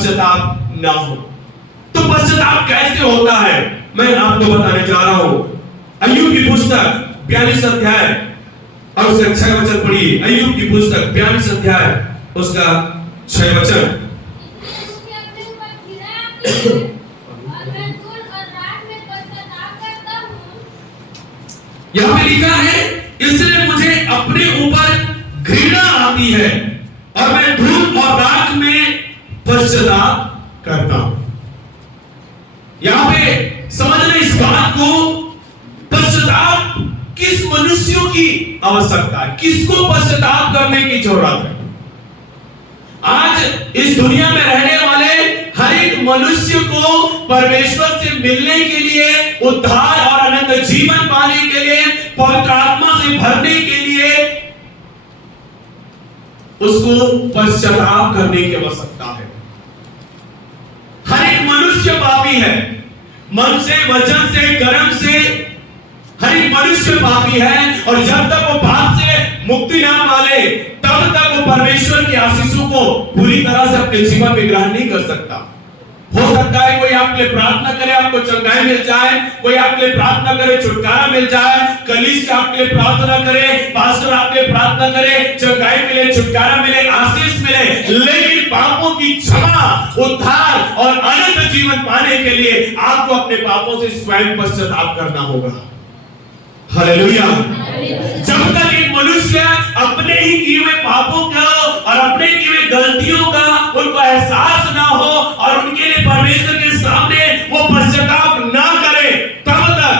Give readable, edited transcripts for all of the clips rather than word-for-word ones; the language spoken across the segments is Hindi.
पश्चाताप ना हो। तो पश्चाताप कैसे होता है मैं आपको बताने जा रहा हूं। अय्यूब की पुस्तक 42 अध्याय और उसका 6 वचन पढ़िए। अय्यूब की पुस्तक 42 अध्याय उसका 6 वचन। यहां पे लिखा है, इसलिए मुझे अपने ऊपर घृणा आती है और मैं धूल और राख में पश्चाताप करता हूं। यहां पे समझना इस बात को, पश्चाताप किस मनुष्यों की आवश्यकता है, किसको पश्चाताप करने की जरूरत है। आज इस दुनिया में रहने वाले हर एक मनुष्य को परमेश्वर से मिलने के लिए, उद्धार और अनंत जीवन पाने के लिए, पवित्र आत्मा से भरने के लिए उसको पश्चाताप करने की आवश्यकता है। हर एक मनुष्य पापी है, मन से, वचन से, कर्म से हर एक मनुष्य पापी है। और जब तक वो पाप से मुक्ति ना पाले तब तक वो परमेश्वर की आशीषों को पूरी तरह से अपने जीवन में ग्रहण नहीं कर सकता। हो सकता है कोई आपके लिए प्रार्थना करे, आपको चंगाई मिल जाए, कोई आपके लिए प्रार्थना करे, छुटकारा मिल जाए, कलीसिया आपके लिए प्रार्थना करे, पास्टर आपके लिए प्रार्थना करे, चंगाई मिले, छुटकारा मिले, आशीष मिले, लेकिन पापों की क्षमा, उद्धार और अनंत जीवन पाने के लिए आपको अपने पापों से स्वयं पश्चाताप करना होगा। हालेलुया। जब तक एक मनुष्य अपने ही किए हुए पापों का और अपने किए हुए गलतियों का उनको एहसास ना हो और उनके लिए परमेश्वर के सामने वो पश्चाताप ना करे, तब तक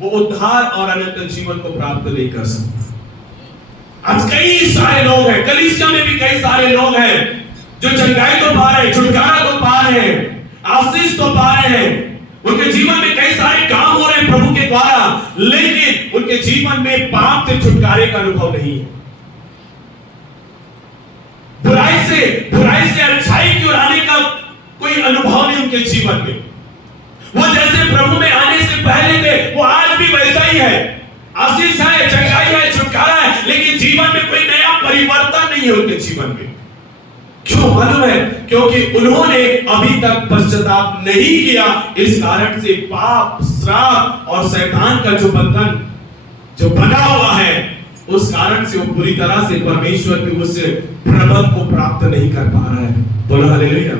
वो उद्धार और अनंत जीवन को प्राप्त नहीं कर सकता। आज कई सारे लोग हैं, कलीसिया में भी कई सारे लोग हैं जो चंगाई तो पा रहे हैं, छुटकारा तो पा रहे हैं, आशीष तो पा रहे हैं, उनके जीवन में कई सारे काम हो रहे हैं प्रभु के द्वारा, लेकिन उनके जीवन में पाप से छुटकारे का अनुभव नहीं है। बुराई से अच्छाई की ओर आने का कोई अनुभव नहीं उनके जीवन में। वो जैसे प्रभु में आने से पहले थे वो आज भी वैसा ही है। आशीष है, चंगाई है, छुटकारा है, लेकिन जीवन में कोई नया परिवर्तन नहीं है उनके जीवन में। क्यों मालूम है? क्योंकि उन्होंने अभी तक पश्चाताप नहीं किया। इस कारण से पाप, श्राप और शैतान का जो बंधन जो बना हुआ है, उस कारण से वो पूरी तरह से परमेश्वर के उस प्रबंध को प्राप्त नहीं कर पा रहा है। बोलो हालेलुया।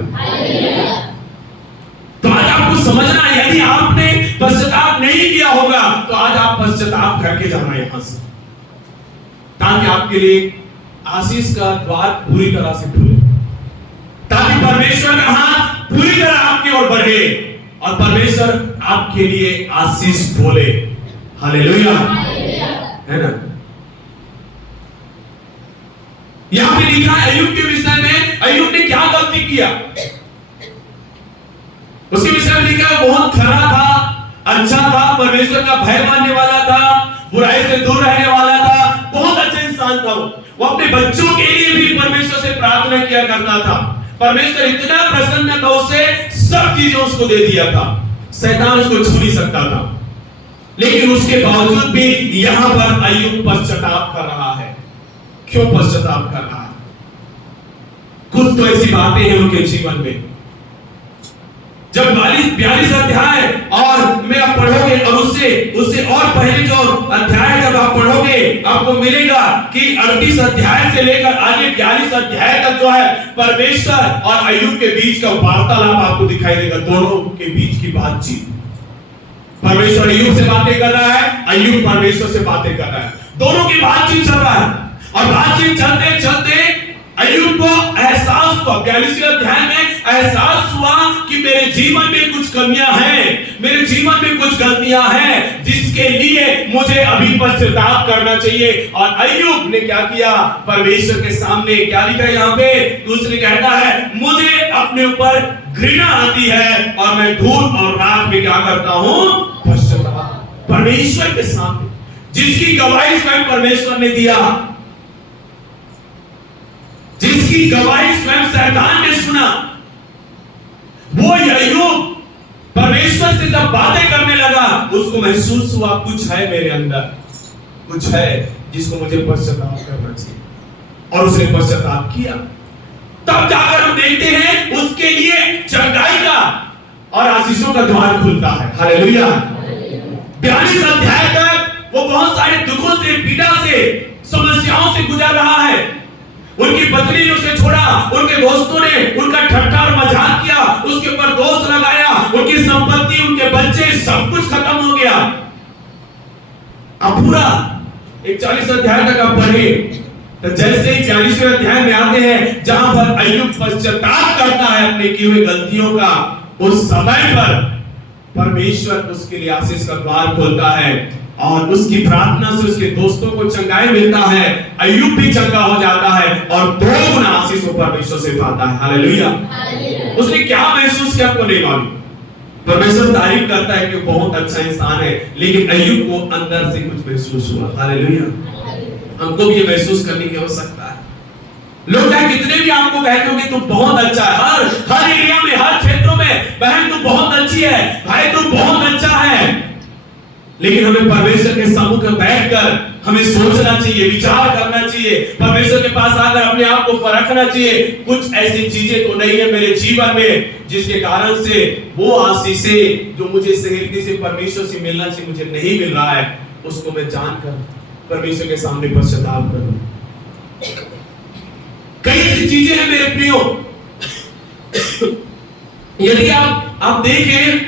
तो आज आपको समझना है, यदि आपने पश्चाताप नहीं किया होगा तो आज आप पश्चाताप करके जाना यहां से, ताकि आपके लिए आशीष का द्वार पूरी तरह से खुले, ताकि परमेश्वर का हाथ पूरी तरह आपकी ओर बढ़े और परमेश्वर आपके लिए आशीष बोले। हालेलुया, है ना। यहां पे लिखा है अय्यूब के विषय में, अय्यूब ने क्या गलती किया उसके विषय में लिखा है, बहुत खरा था, अच्छा था, परमेश्वर का भय मानने वाला था, बुराई से दूर रहने वाला था, बहुत अच्छा इंसान था। वो अपने बच्चों के लिए भी परमेश्वर से प्रार्थना किया करता था। परमेश्वर इतना प्रसन्न था उससे, सब चीजें उसको दे दिया था, शैतान उसको छू नहीं सकता था। लेकिन उसके बावजूद भी यहां पर अय्यूब पश्चाताप कर रहा है। क्यों पश्चाताप कर रहा है? कुछ तो ऐसी बातें हैं उनके जीवन में। जब 42 अध्याय और में आप पढ़ोगे और उससे और पहले जो अध्याय जब आप पढ़ोगे आपको मिलेगा कि 38 अध्याय से लेकर आगे 42 अध्याय तक जो है परमेश्वर और अय्यूब के बीच का वार्तालाप आपको दिखाई देगा, दोनों के बीच की बातचीत। परमेश्वर अय्यूब से बातें कर रहा है, अय्यूब परमेश्वर से बातें कर रहा है, दोनों की बातचीत चल रहा है। और बातचीत चलते चलते अय्यूब को एहसास हुआ, 42 अध्याय में एहसास हुआ कि मेरे जीवन में कुछ कमियां हैं, मेरे जीवन में कुछ गलतियां हैं, जिसके लिए मुझे अभी पश्चाताप करना चाहिए। और अय्यूब ने क्या किया? परमेश्वर के सामने क्या लिखा है यहाँ पे? दूसरे कहता है, मुझे अपने ऊपर घृणा आती है और मैं धूल और राख में क्या करता हूं? पश्चाताप। परमेश्वर के सामने, जिसकी गवाही स्वयं परमेश्वर ने दिया, जिसकी गवाही स्वयं शैतान ने सुना, वो अय्यूब परमेश्वर से जब बातें करने लगा, उसको महसूस हुआ कुछ है मेरे अंदर, कुछ है जिसको मुझे पश्चाताप करना चाहिए, और उसने पश्चाताप किया। तब जाकर हम देखते हैं उस और आशीषों का द्वार खुलता है। हालेलुया। 42 अध्याय तक वो बहुत सारे दुखों से, पीड़ा से, समस्याओं से गुजर रहा है। उनकी पत्नी ने उसे छोड़ा, उनके दोस्तों ने उनका ठट्ठा और मजाक किया, उसके ऊपर दोष लगाया, उनकी संपत्ति, उनके बच्चे, सब कुछ खत्म हो गया। अब पूरा 41 अध्याय तक आप पढ़े तो जैसे ही 42वें अध्याय में आते हैं जहां पर अय्यूब पश्चाताप करता है अपने की हुई गलतियों का, उस समय पर परमेश्वर उसके लिए आशीष का द्वार खोलता है और उसकी प्रार्थना से उसके दोस्तों को चंगाई मिलता है। अय्यूब भी चंगा हो जाता है और 2 गुना आशीष वो परमेश्वर से पाता है। हालेलुया। उसने क्या महसूस किया आपको नहीं मालूम। परमेश्वर तारीफ करता है कि वो बहुत अच्छा इंसान है, लेकिन अय्यूब को अंदर से कुछ महसूस हुआ। हालेलुया। हमको भी ये महसूस करने की आवश्यकता है। लोग चाहे कितने भी आपको कहते हो कि तुम बहुत अच्छा है, हर एरिया में, हर क्षेत्रों में, बहन तुम बहुत अच्छी है, भाई तुम बहुत अच्छा है, लेकिन हमें परमेश्वर के सम्मुख में बैठकर हमें सोचना चाहिए, विचार करना चाहिए, परमेश्वर के पास आकर अपने आप को परखना चाहिए। कुछ ऐसी चीजें तो नहीं है मेरे जीवन में जिसके कारण से वो आशीषें जो मुझे सहृदय से परमेश्वर से मिलना चाहिए मुझे नहीं मिल रहा है, उसको मैं जानकर परमेश्वर के सामने पश्चाताप करूं। कई ऐसी चीजें हैं मेरे प्रियो, यदि आप देखें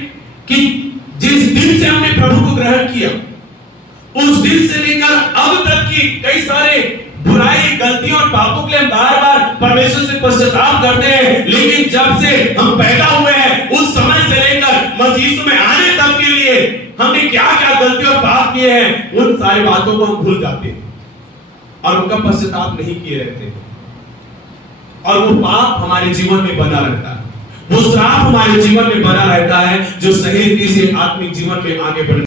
कि जिस दिन से हमने प्रभु को ग्रहण किया उस दिन से लेकर अब तक की कई सारे बुराई, गलतियों और पापों के लिए हम बार-बार परमेश्वर से पश्चाताप करते हैं, लेकिन जब से हम पैदा हुए हैं उस समय से लेकर मसीह में आने तक के लिए हमने क्या-क्या गलती और पाप किए हैं, उन सारी बातों को हम भूल जाते हैं और उनका पश्चाताप नहीं किए रहते हैं और वो पाप हमारे जीवन में बना रहता है, वो श्राप हमारे जीवन में बना रहता है जो सही रीति से आत्मिक जीवन में आगे बढ़ने